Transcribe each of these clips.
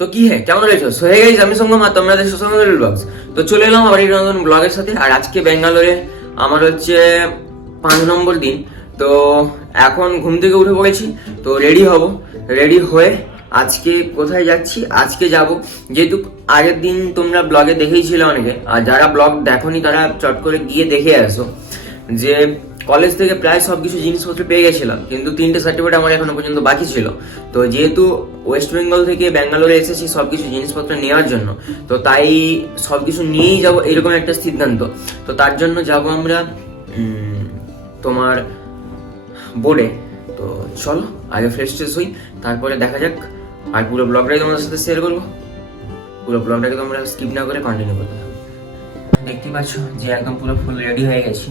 তো কি হ্যাঁ কেমন রয়েছে? সো হে গাইস, আমি সঙ্গম আর তোমরা দেখছো সঙ্গম ব্লগস। তো চলে এলাম আবার একটা নতুন ব্লগের সাথে। আর আজকে ব্যাঙ্গালোরে আমার হচ্ছে 5 নম্বর দিন। তো এখন ঘুম থেকে উঠে পড়েছি, তো রেডি হব। রেডি হয়ে আজকে কোথায় যাচ্ছি? আজকে যাব, যেহেতু আগের দিন তোমরা ব্লগে দেখেইছিলে অনেকে, আর যারা ব্লগ দেখোনি তারা চট করে গিয়ে দেখে আসো যে কলেজ থেকে প্রায় সবকিছু জিনিসপত্র পেয়ে গেছিলাম, কিন্তু 3টে সার্টিফিকেট আমার এখনো পর্যন্ত বাকি ছিল। তো যেহেতু ওয়েস্ট বেঙ্গল থেকে ব্যাঙ্গালোরে এসেছি সবকিছু জিনিসপত্র নেওয়ার জন্য, তো তাই সবকিছু নিয়েই যাব এরকম একটা সিদ্ধান্ত। তো তার জন্য যাব আমরা তোমার বোর্ডে। তো চলো আগে ফ্রেশ ট্রেশ হই, তারপরে দেখা যাক। আর পুরো ব্লগটাই তোমাদের সাথে শেয়ার করবো। পুরো ব্লগটাকে তোমরা স্কিপ না করে কন্টিনিউ করতে থাকো। দেখতেই পাচ্ছ যে একদম পুরো ফুল রেডি হয়ে গেছি,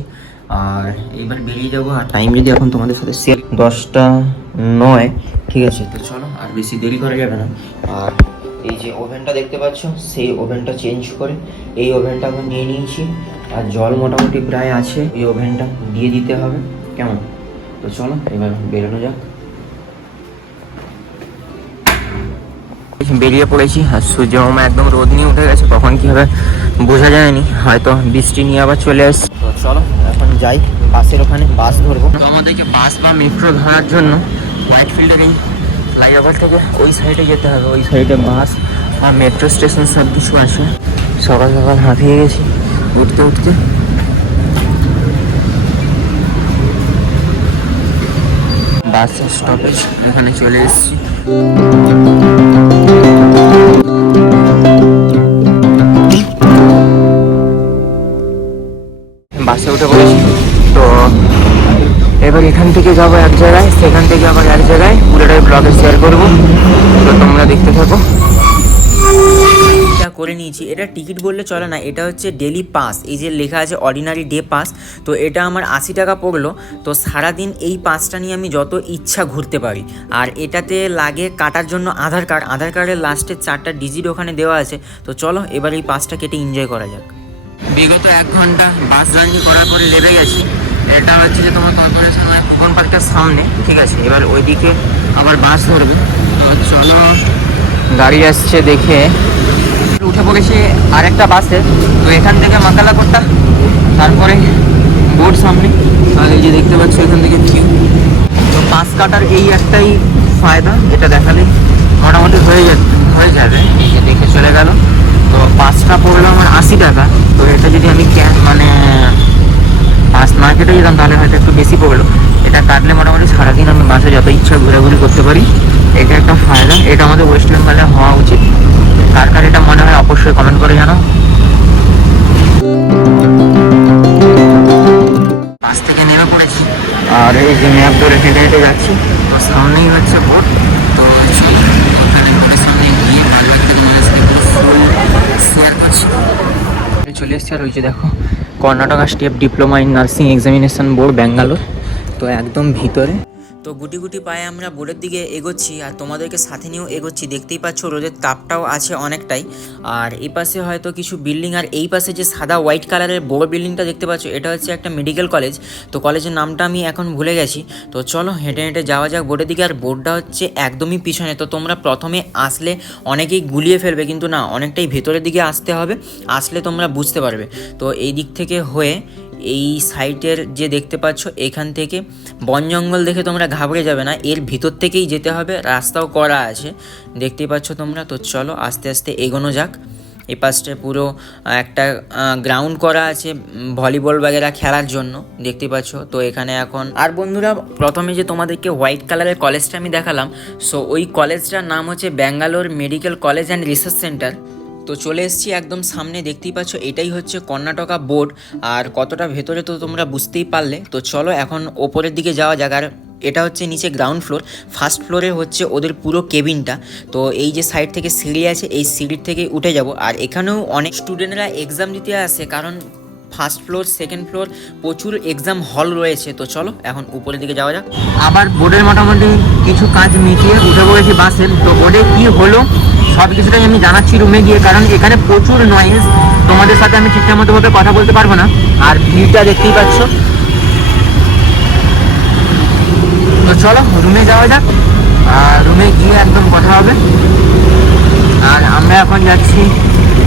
আর এইবার বেরিয়ে যাবো। আর টাইম যদি এখন তোমাদের সাথে শেয়ার 10টা 9, ঠিক আছে? তো চলো আর বেশি দেরি করা যাবে না। আর এই যে ওভেনটা দেখতে পাচ্ছ, সেই ওভেনটা চেঞ্জ করে এই ওভেনটা আমি নিয়ে নিয়েছি। আর জল মোটামুটি প্রায় আছে, এই ওভেনটা দিয়ে দিতে হবে, কেমন? তো চলো এবার বেরোনো যাক। বেরিয়ে পড়েছি, আর সূর্য মামা একদম রোদ নিয়ে উঠে গেছে, কখন কি হবে বোঝা যায়নি, হয়তো বৃষ্টি নিয়ে আবার চলে আসছে। তো চলো এখন যাই বাসের ওখানে, বাস ধরবো। তো আমাদেরকে বাস বা মেট্রো ধরার জন্য হোয়াইট ফিল্ডের এই ফ্লাইওভার থেকে ওই সাইডে যেতে হবে। ওই সাইডে বাস আর মেট্রো স্টেশন সব কিছু আছে। সকাল সকাল হাঁপিয়ে গেছি উঠতে উঠতে। বাস স্টপেজ এখানে চলে এসেছি। বাসে উঠে পড়েছি। তো এবার এখান থেকে যাবো এক জায়গায়, সেখান থেকে আবার এক জায়গায়, পুরোটাই ব্লগে শেয়ার করবো। তো তোমরা দেখতে থাকো। এটা করে নিয়েছি, এটা টিকিট বললে চলে না, এটা হচ্ছে ডেলি পাস। এই যে লেখা আছে অর্ডিনারি ডে পাস, তো এটা আমার 80 টাকা পড়লো। তো সারাদিন এই পাসটা নিয়ে আমি যত ইচ্ছা ঘুরতে পারি। আর এটাতে লাগে কাটার জন্য আধার কার্ড। আধার কার্ডের লাস্টের 4টা ডিজিট ওখানে দেওয়া আছে। তো চলো এবার এই পাসটা কেটে এনজয় করা যাক। বিগত 1 ঘন্টা বাস জার্নি করার পরে লেবে গেছি। এটা হচ্ছে যে তোমার কর্পোরেশন কোন পার্কটার সামনে, ঠিক আছে? এবার ওইদিকে আবার বাস ধরবে। তো চলো, গাড়ি আসছে দেখে উঠে পড়েছি আরেকটা বাসে। তো এখান থেকে মাকালাকোট্টা, তারপরে বোর্ড সামনে। আর এই যে দেখতে পাচ্ছ এখান থেকে ভিউ। তো পাস কাটার এই একটাই ফায়দা, এটা দেখালে মোটামুটি হয়ে যাবে। এই যে দেখে চলে গেল। তো পাসটা পড়লো আমার 80 টাকা। তো এটা যদি আমি মানে পাস না কেটে যেতাম তাহলে হয়তো একটু বেশি পড়লো। এটা কাটলে মোটামুটি সারাদিন আমি বাসে যত ইচ্ছা ঘোরাঘুরি করতে পারি। এটা একটা ফায়দা, এটা আমাদের ওয়েস্ট বেঙ্গলে হওয়া উচিত। কার কার এটা মনে হয় অবশ্যই কমেন্ট করে জানো। বাস থেকে নেমে পড়েছি, আর এই যে ম্যাপ ধরে হেঁটে হেঁটে যাচ্ছি। তো সামনেই হচ্ছে বোট। তো সামনে গিয়ে শেয়ার করছি। চলে এসছি। আর ওই যে দেখো Karnataka state diploma in nursing examination board Bangalore, তো একদম ভিতরে। তো গুটি গুটি পায়ে আমরা বোর্ডের দিকে এগোচ্ছি, আর তোমাদেরকে সাথে নিয়েও এগোচ্ছি। দেখতেই পাচ্ছ রোদের তাপটাও আছে অনেকটাই। আর এই পাশে হয়তো কিছু বিল্ডিং, আর এই পাশে যে সাদা হোয়াইট কালারের বড় বিল্ডিংটা দেখতে পাচ্ছ, এটা হচ্ছে একটা মেডিকেল কলেজ। তো কলেজের নামটা আমি এখন ভুলে গেছি। তো চলো হেঁটে হেঁটে যাওয়া যাক বোর্ডের দিকে। আর বোর্ডটা হচ্ছে একদমই পিছনে। তো তোমরা প্রথমে আসলে অনেকেই গুলিয়ে ফেলবে, কিন্তু না, অনেকটাই ভেতরের দিকে আসতে হবে, আসলে তোমরা বুঝতে পারবে। তো এই দিক থেকে হয়ে এই সাইটের যে দেখতে পাচ্ছ, এখান থেকে বন জঙ্গল দেখে তোমরা ঘাবড়ে যাবে না, এর ভিতর থেকেই যেতে হবে, রাস্তাও করা আছে, দেখতেই পাচ্ছ তোমরা। তো চলো আস্তে আস্তে এগোনো যাক। এই পাশটায় পুরো একটা গ্রাউন্ড করা আছে ভলিবল বাগেরা খেলার জন্য, দেখতে পাচ্ছ। তো এখানে এখন আর বন্ধুরা, প্রথমে যে তোমাদেরকে হোয়াইট কালারের কলেজটা আমি দেখালাম, সো ওই কলেজটার নাম হচ্ছে Bangalore medical college and research centre. তো চলে এসেছি একদম সামনে, দেখতেই পাচ্ছ এটাই হচ্ছে কর্ণাটকা বোর্ড। আর কতটা ভেতরে তো তোমরা বুঝতেই পারলে। তো চলো এখন ওপরের দিকে যাওয়া যাক। আর এটা হচ্ছে নিচে গ্রাউন্ড ফ্লোর, ফার্স্ট ফ্লোরে হচ্ছে ওদের পুরো কেবিনটা। তো এই যে সাইড থেকে সিঁড়ি আছে, এই সিঁড়ির থেকে উঠে যাব। আর এখানেও অনেক স্টুডেন্টরা এক্সাম দিতে আসে, কারণ ফার্স্ট ফ্লোর সেকেন্ড ফ্লোর প্রচুর এক্সাম হল রয়েছে। তো চলো এখন উপরের দিকে যাওয়া যাক। আবার বোর্ডের মোটামুটি কিছু কাজ মিটিয়ে উঠে পড়েছি বাসে। তো বোর্ডে কি হলো সব কিছুটাই আমি জানাচ্ছি রুমে গিয়ে, কারণ এখানে প্রচুর নয়েজ, তোমাদের সাথে আমি ঠিকঠাক মতো ভাবে কথা বলতে পারবো না। আর ভিড়টা দেখতেই পাচ্ছ। তো চলো রুমে যাওয়া যাক, আর রুমে গিয়ে একদম কথা হবে। এখন যাচ্ছি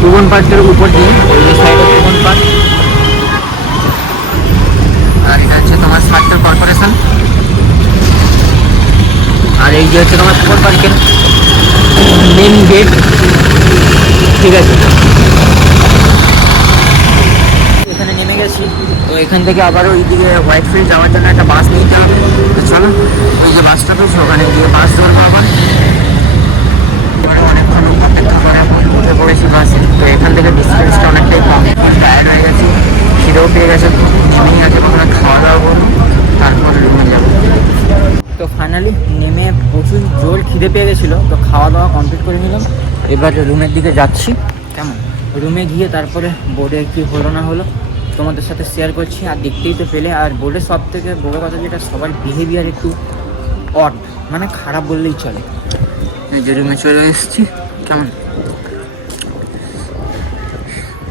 ভুবন পার্কের উপর দিয়ে, ওই সাইডে ভুবন পার্ক, আর এটা হচ্ছে তোমার সার্কেল কর্পোরেশন, আর এই যে হচ্ছে তোমার ভুবন পার্কের মেন গেট। ঠিক আছে, এখানে নেমে গেছি। তো এখান থেকে আবার ওইদিকে হোয়াইটফিল্ড যাওয়ার জন্য একটা বাস নিতে হবে। তো চলো, ওই যে বাসটা পেয়েছি ওখানে গিয়ে বাস ধরবো আবার। অনেকক্ষণ অপেক্ষা করে উঠে পড়েছি বাসে। তো এখান থেকে ডিস্টেন্সটা অনেকটাই কম, টায়ার্ড হয়ে গেছি, খিদেও পেয়ে গেছে, নেমেই আছে, প্রথমে খাওয়া দাওয়া করবো তারপর রুমে যাবো। তো ফাইনালি নেমে প্রচুর জোর খিদে পেয়ে গেছিলো, তো খাওয়া দাওয়া কমপ্লিট করে নিলাম। এবার রুমের দিকে যাচ্ছি। কেমন, রুমে গিয়ে তারপরে বোর্ডে কি হলো না হলো তোমাদের সাথে শেয়ার করছি। আর দেখতেই তো পেলে। আর বোর্ডের সব থেকে বড় কথা যেটা, সবার বিহেভিয়ার একটু অড, মানে খারাপ বললেই চলে। এই যে রুমে চলে এসেছি। কেমন,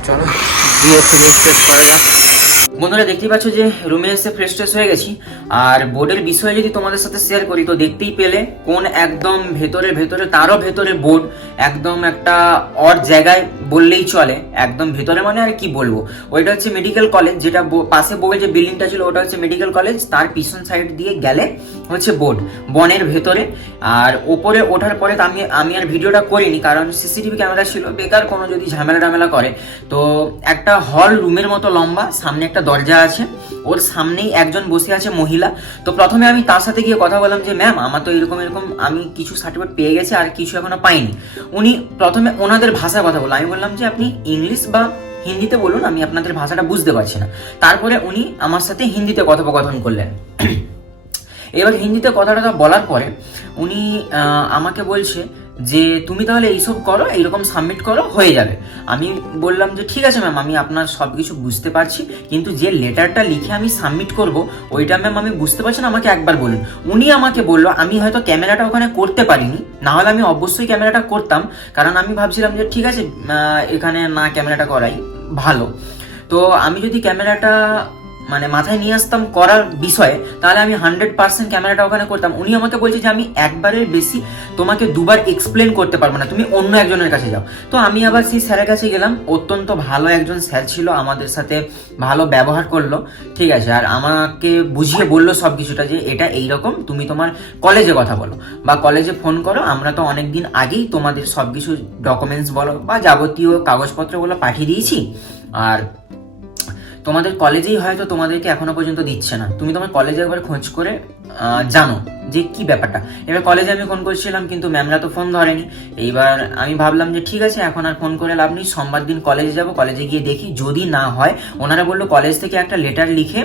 চলো গিয়ে ফ্রেশ করা যাক। বন্ধুরা দেখতেই পাচ্ছ যে রুমে এসে ফ্রেশ হয়ে গেছি। আর বোর্ডের বিষয়ে যদি তোমাদের সাথে শেয়ার করি, তো দেখতেই পেলে কোন একদম ভেতরে ভেতরে, তারও ভেতরে বোর্ড, একদম একটা অড জায়গায় বললেই চলে। একদম ভেতরে মানে আর কি বলবো, ওইটা হচ্ছে মেডিকেল কলেজ, যেটা পাশে বোর্ডের যে বিল্ডিংটা ছিল ওটা হচ্ছে মেডিকেল কলেজ, তার পিছন সাইড দিয়ে গেলে হচ্ছে বোর্ড, বনের ভেতরে। আর ওপরে ওঠার পরে আমি আর ভিডিওটা করিনি, কারণ সিসিটিভি ক্যামেরা ছিল, বেকার কোনো যদি ঝামেলা টামেলা করে। তো একটা হল রুমের মতো লম্বা, সামনে একটা দরজা আছে, ওর সামনেই একজন বসে আছে মহিলা। তো প্রথমে আমি তার সাথে গিয়ে কথা বললাম যে ম্যাম, আমার তো এরকম এরকম, আমি কিছু সার্টিফিকেট পেয়ে গেছি আর কিছু এখনো পাইনি। উনি প্রথমে ওনাদের ভাষায় কথা বললো। আমি বললাম যে আপনি ইংলিশ বা হিন্দিতে বলুন, আমি আপনাদের ভাষাটা বুঝতে পারছি না। তারপরে উনি আমার সাথে হিন্দিতে কথোপকথন করলেন। এবার হিন্দিতে কথাটা বলার পরে উনি আমাকে বলছে যে তুমি তাহলে এইসব করো, এইরকম সাবমিট করো, হয়ে যাবে। আমি বললাম যে ঠিক আছে ম্যাম, আমি আপনার সব কিছু বুঝতে পারছি, কিন্তু যে লেটারটা লিখে আমি সাবমিট করব ওইটা ম্যাম আমি বুঝতে পারছি না, আমাকে একবার বলুন। উনি আমাকে বললো, আমি হয়তো ক্যামেরাটা ওখানে করতে পারিনি, না হলে আমি অবশ্যই ক্যামেরাটা করতাম, কারণ আমি ভাবছিলাম যে ঠিক আছে এখানে না ক্যামেরাটা করাই ভালো। তো আমি যদি ক্যামেরাটা মানে মাথায় নিয়ে আসতাম করার বিষয়ে, তাহলে আমি 100% ক্যামেরাটা ওখানে করতাম। উনি আমাকে বলছে যে আমি একবারের বেশি তোমাকে দুবার এক্সপ্লেন করতে পারবো না, তুমি অন্য একজনের কাছে যাও। তো আমি আবার সেই স্যারের কাছে গেলাম। অত্যন্ত ভালো একজন স্যার ছিল, আমাদের সাথে ভালো ব্যবহার করলো, ঠিক আছে। আর আমাকে বুঝিয়ে বললো সব কিছুটা, যে এটা এইরকম, তুমি তোমার কলেজে কথা বলো বা কলেজে ফোন করো, আমরা তো অনেক দিন আগেই তোমাদের সব কিছু ডকুমেন্টস বলো বা যাবতীয় কাগজপত্রগুলো পাঠিয়ে দিয়েছি। আর তোমাদের কলেজেই হয়তো তোমাদেরকে এখনো পর্যন্ত দিচ্ছে না, তুমি তোমার কলেজে একবার খোঁজ করে জানো যে কি ব্যাপারটা। এবার কলেজে আমি ফোন করছিলাম, কিন্তু ম্যামরা তো ফোন ধরেনি। এইবার আমি ভাবলাম যে ঠিক আছে, এখন আর ফোন করে লাভ নেই, সোমবার দিন কলেজে যাব, কলেজে গিয়ে দেখি। যদি না হয়, ওনারা বললো কলেজ থেকে একটা লেটার লিখে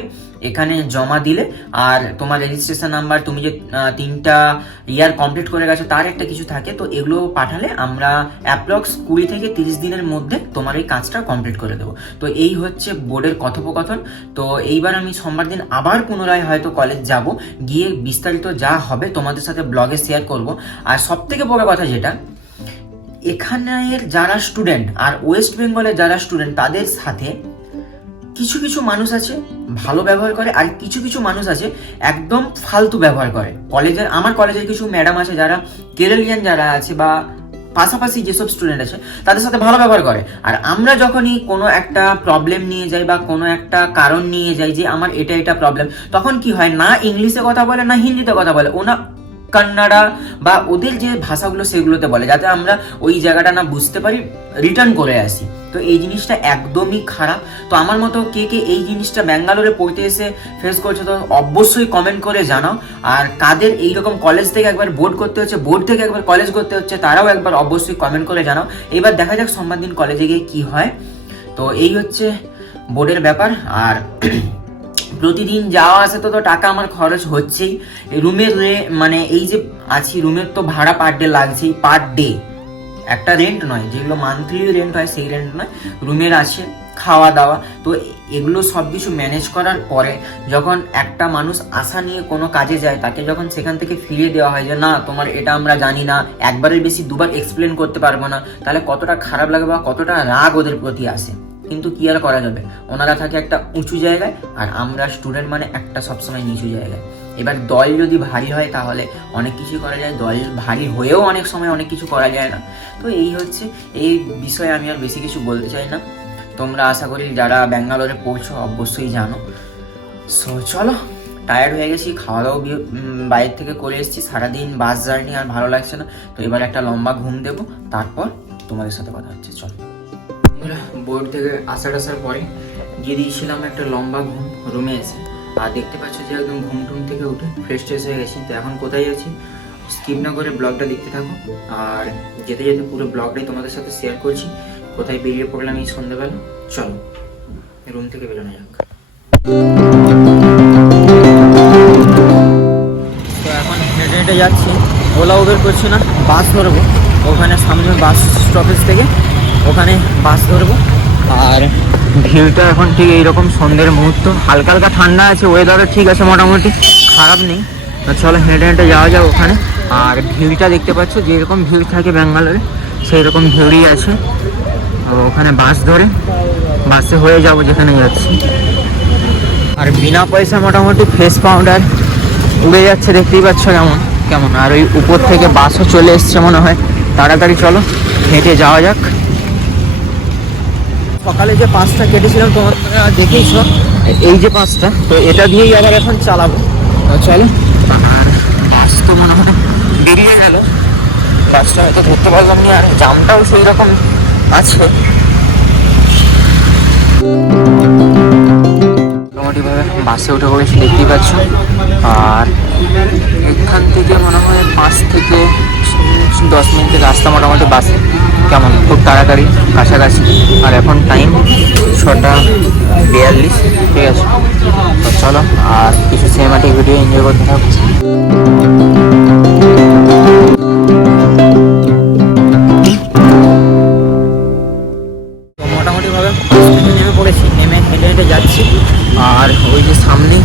এখানে জমা দিলে, আর তোমার রেজিস্ট্রেশন নাম্বার, তুমি যে 3টা ইয়ার কমপ্লিট করে গেছো তার একটা কিছু থাকে, তো এগুলো পাঠালে আমরা অ্যাপ্রক্স 20 থেকে 30 দিনের মধ্যে তোমার এই কাজটা কমপ্লিট করে দেবো। তো এই হচ্ছে বোর্ডের কথোপকথন। তো এইবার আমি সোমবার দিন আবার পুনরায় হয়তো কলেজ যাব, গিয়ে বিস্তারিত যা হবে তোমাদের সাথে ব্লগে শেয়ার করব। আর সব থেকে বড় কথা যেটা, এখানের যারা স্টুডেন্ট আর ওয়েস্ট বেঙ্গলের যারা স্টুডেন্ট, তাদের সাথে কিছু কিছু মানুষ আছে ভালো ব্যবহার করে, আর কিছু কিছু মানুষ আছে একদম ফালতু ব্যবহার করে। আমার কলেজের কিছু ম্যাডাম আছে যারা কেরালিয়ান যারা আছে বা পাশাপাশি যেসব স্টুডেন্ট আছে তাদের সাথে ভালো ব্যবহার করে। আর আমরা যখনই কোনো একটা প্রবলেম নিয়ে যাই বা কোনো একটা কারণ নিয়ে যাই যে আমার এটা প্রবলেম, তখন কি হয়, না ইংলিশে কথা বলে না হিন্দিতে কথা বলে, ওনা কান্নাডা বা ওদের যে ভাষাগুলো সেগুলোতে বলে, যাতে আমরা ওই জায়গাটা না বুঝতে পারি, রিটার্ন করে আসি। তো এই জিনিসটা একদমই খারাপ। তো আমার মতো কে কে এই জিনিসটা ব্যাঙ্গালোরে পড়তে এসে ফেস করছে, তো অবশ্যই কমেন্ট করে জানাও। আর কাদের এইরকম কলেজ থেকে একবার বোর্ড করতে হচ্ছে, বোর্ড থেকে একবার কলেজ করতে হচ্ছে, তারাও একবার অবশ্যই কমেন্ট করে জানাও। এবার দেখা যাক সোমবার দিন কলেজে গিয়ে কি হয়। তো এই হচ্ছে বোর্ডের ব্যাপার। আর প্রতিদিন যাওয়া আসে তো টাকা আমার খরচ হচ্ছেই। রুমের মানে এই যে আছি, রুমের তো ভাড়া পার ডে লাগছেই, পার ডে, একটা রেন্ট নয়, যেগুলো মান্থলি রেন্ট হয় সেই রেন্ট নয়, রুমের আছে, খাওয়া দাওয়া। তো এগুলো সব কিছু ম্যানেজ করার পরে যখন একটা মানুষ আশা নিয়ে কোনো কাজে যায়, তাকে যখন সেখান থেকে ফিরিয়ে দেওয়া হয় যে না তোমার এটা আমরা জানি না, একবারের বেশি দুবার এক্সপ্লেন করতে পারবো না, তাহলে কতটা খারাপ লাগে বা কতটা রাগ ওদের প্রতি আসে। কিন্তু কি আর করা যাবে, ওনারা থাকে একটা উঁচু জায়গায় আর আমরা স্টুডেন্ট মানে একটা সবসময় নিচু জায়গায়। এবার দল যদি ভারী হয় তাহলে অনেক কিছু করা যায়, দল ভারী হয়েও অনেক সময় অনেক কিছু করা যায় না। তো এই হচ্ছে, এই বিষয়ে আমি আর বেশি কিছু বলতে চাই না। তোমরা আশা করি যারা ব্যাঙ্গালোরে পৌঁছো অবশ্যই জানো। সো চলো, টায়ার্ড হয়ে গেছি, খাওয়া দাওয়া বাইরে থেকে করে এসেছি, সারাদিন বাস জার্নি আর ভালো লাগছে না। তো এবার একটা লম্বা ঘুম দেবো, তারপর তোমাদের সাথে কথা হচ্ছে। চলো, বোর্ড থেকে আসার পরে দিয়ে দিয়েছিলাম একটা লম্বা ঘুম রুমে এসে, আর দেখতে পাচ্ছ যে একদম ঘুম টুম থেকে উঠে ফ্রেশ ট্রেশ হয়ে গেছি। তো এখন কোথায় আছি স্কিপ না করে ব্লগটা দেখতে থাকো, আর যেতে যেতে পুরো ব্লগটাই তোমাদের সাথে শেয়ার করছি। কোথায় বেরিয়ে পড়লাম এই সন্ধ্যেবেলা, চলো রুম থেকে বেরোনো যাক। তো এখন হেঁটে হেঁটে যাচ্ছি, ওলা উবের করছি না, বাস ধরবো ওখানে সামনে বাস স্টপেজ থেকে, ওখানে বাস ধরবো। আর ভিউটা এখন ঠিক এইরকম সন্ধ্যের মুহূর্ত, হালকা হালকা ঠান্ডা আছে, ওয়েদারও ঠিক আছে, মোটামুটি খারাপ নেই। চলো হেঁটে হেঁটে যাওয়া যাক ওখানে। আর ভিউটা দেখতে পাচ্ছ যেরকম ভিউ থাকে ব্যাঙ্গালোরে সেই রকম ভিউই আছে। ওখানে বাস ধরে বাসে হয়ে যাব যেখানে যাচ্ছি। আর বিনা পয়সা মোটামুটি ফেস পাউডার উড়ে যাচ্ছে, দেখতেই পাচ্ছ কেমন কেমন। আর ওই উপর থেকে বাসও চলে এসছে মনে হয়, তাড়াতাড়ি চলো হেঁটে যাওয়া যাক। সকালে যে পাসটা কেটেছিলাম তোমরা দেখেইছো, এই যে পাসটা, তো এটা দিয়েই আবার এখন চালাবো। চলো, আর বাস তো মনে হয় বেরিয়ে গেল, বাসটা হয়তো ধরতে পারলাম না, আর জামটাও সেই রকম আছে। মোটামুটিভাবে বাসে উঠে পড়েছি দেখতেই পাচ্ছ। আর এখান থেকে মনে হয় 5 থেকে 10 মিনিটের রাস্তা মোটামুটি বাসে, কেমন খুব তাড়াতাড়ি কাছাকাছি। আর এখন টাইম 6:42, ঠিক আছে। তো চলো আর কিছু সিনেমাটিক ভিডিও এনজয় করতে থাকো। তো মোটামুটিভাবে নেমে পড়েছি, নেমে হেঁটে হেঁটে যাচ্ছি। আর ওই যে সামনে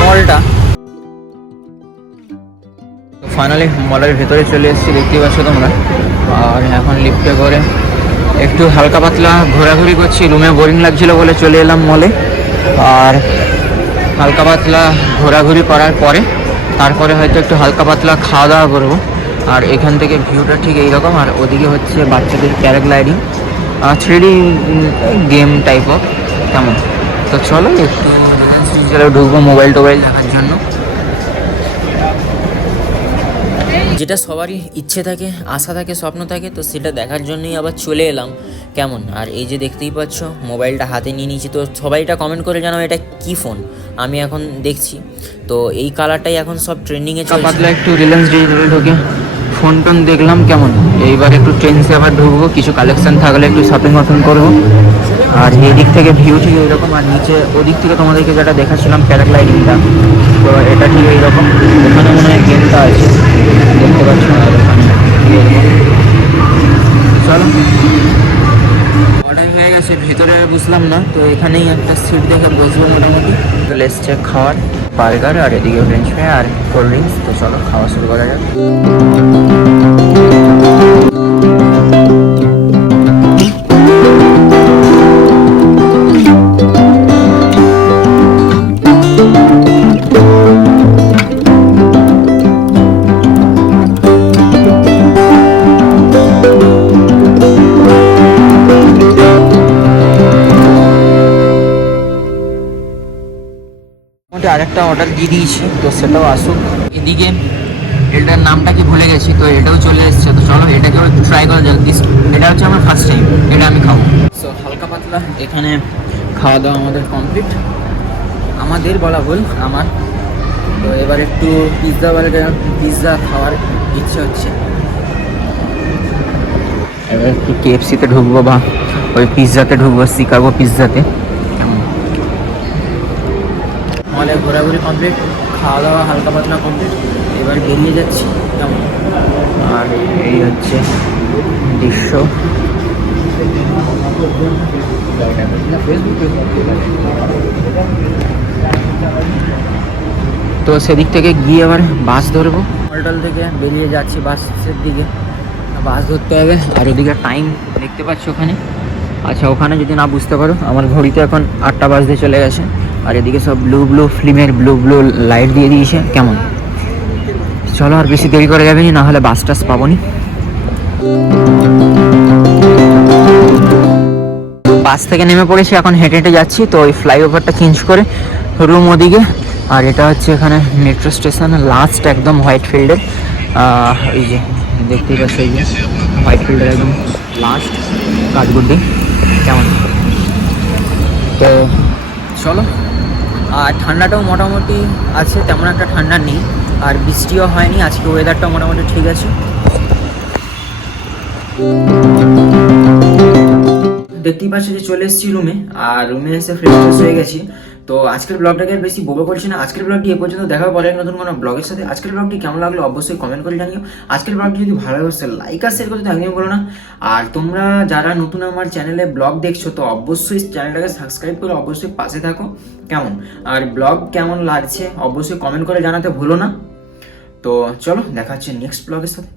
মলটা, তো ফাইনালি মলের ভেতরে চলে এসেছি দেখতেই পাচ্ছ তোমরা। আর এখন লিফটে করে একটু হালকা পাতলা ঘোরাঘুরি করছি, রুমে বোরিং লাগছিল বলে চলে এলাম মলে। আর হালকা পাতলা ঘোরাঘুরি করার পরে তারপরে হয়তো একটু হালকা পাতলা খাওয়া দাওয়া করবো। আর এখান থেকে ভিউটা ঠিক এইরকম, আর ওদিকে হচ্ছে বাচ্চাদের paragliding, 3D game type of, কেমন। তো চলো একটু ঢুকবো মোবাইল টোবাইল দেখার জন্য। যেটা সবারই ইচ্ছে থাকে, আশা থাকে, স্বপ্ন থাকে, তো সেটা দেখার জন্যই আবার চলে এলাম, কেমন। আর এই যে দেখতেই পাচ্ছ মোবাইলটা হাতে নিয়ে নিয়েছি। তো সবাই এটা কমেন্ট করে জানাও এটা কি ফোন, আমি এখন দেখছি। তো এই কালারটাই এখন সব ট্রেন্ডিংয়ে চলছে। পাতলা একটু রিলায়েন্স ডিজিটালে ঢুকে ফোন টোন দেখলাম, কেমন। এইবার একটু ট্রেন্ডসে আবার ঢুকবো, কিছু কালেকশন থাকলে একটু শপিং ওপেন করবো। আর এই দিক থেকে ভিউ ঠিক এইরকম, আর নিচে ওদিক থেকে তোমাদেরকে যেটা দেখাচ্ছিলাম প্যারাগ্লাইডিংটা, তো এটা ঠিক এইরকম। ওখানে মনে হয় গেমটা আছে দেখতে পাচ্ছ, আর ওখানে চলো অর্ডার হয়ে গেছে, ভেতরে বুঝলাম না, তো এখানেই একটা সিট দেখে বসবো মোটামুটি। চলে এসছে খাওয়ার, বার্গার, আর এদিকে ফ্রেঞ্চ ফ্রাই আর কোল্ড ড্রিঙ্কস। তো চলো খাওয়া শুরু করা যাক। আরেকটা অর্ডার দিয়ে দিয়েছি, তো সেটাও আসুক। এদিকে এটার নামটা কি ভুলে গেছি, তো এটাও চলে এসছে। তো চলো এটাকেও একটু ট্রাই করা যাক। এটা হচ্ছে আমার ফার্স্ট টাইম, এটা আমি খাবো। সো হালকা পাতলা এখানে খাওয়া দাওয়া আমাদের কমপ্লিট, আমাদের বলা ভুল আমার। তো এবার একটু পিৎজা খাওয়ার ইচ্ছে হচ্ছে। এবার একটু KFC-তে ঢুকবো বা ওই পিৎজাতে ঢুকবো, শিকাগো পিৎজাতে। আমাদের ঘোরাঘুরি কমপ্লিট, খাওয়া দাওয়া হালকা পাতলা কমপ্লিট, এবার বেরিয়ে যাচ্ছি, কেমন। আর এই হচ্ছে দৃশ্য। তো সেদিক থেকে গিয়ে আবার বাস ধরবো, মলটল থেকে বেরিয়ে যাচ্ছি বাসের দিকে, বাস ধরতে হবে। আর ওদিকে টাইম দেখতে পাচ্ছ ওখানে, আচ্ছা ওখানে যদি না বুঝতে পারো, আমার ঘড়িতে এখন 8টা বাজতে চলে গেছে। আর এদিকে সব ব্লু ব্লু ফিল্মের ব্লু ব্লু লাইট দিয়ে দিয়েছে। কেমন, চলো আর বেশি দেরি করা যাবে না, হলে বাস টাস পাবো নি। বাস থেকে নেমে পড়েছি, এখন হেঁটে হেঁটে যাচ্ছি। তো ওই ফ্লাইওভারটা চেঞ্জ করে রুম ওদিকে। আর এটা হচ্ছে এখানে মেট্রো স্টেশন লাস্ট একদম হোয়াইট ফিল্ডের, এই যে দেখতেই পাচ্ছ, এই যে হোয়াইট ফিল্ডের একদম লাস্ট কাঠগুড্ডি। কেমন, তো চলো। আর ঠান্ডাটাও মোটামুটি আছে, তেমন একটা ঠান্ডা নেই, আর বৃষ্টিও হয়নি আজকে, ওয়েদারটা মোটামুটি ঠিক আছে। দেখতেই পাচ্ছি যে চলে এসেছি রুমে, আর রুমে এসে ফ্রেশ হয়ে গেছি। তো আজকের ব্লগটাকে আর বেশি বড় করছি না, আজকের ব্লগটি এ পর্যন্ত। দেখা পরে নতুন কোনো ব্লগের সাথে। আজকের ব্লগটি কেমন লাগলো অবশ্যই কমেন্ট করে জানিও। আজকের ব্লগটি যদি ভালো লাগে লাইক আর শেয়ার করতে তো একদমই বলো না। আর তোমরা যারা নতুন আমার চ্যানেলে ব্লগ দেখছো, তো অবশ্যই চ্যানেলটাকে সাবস্ক্রাইব করে অবশ্যই পাশে থাকো। কেমন, আর ব্লগ কেমন লাগছে অবশ্যই কমেন্ট করে জানাতে ভুলো না। তো চলো, দেখা হচ্ছে নেক্সট ব্লগের সাথে।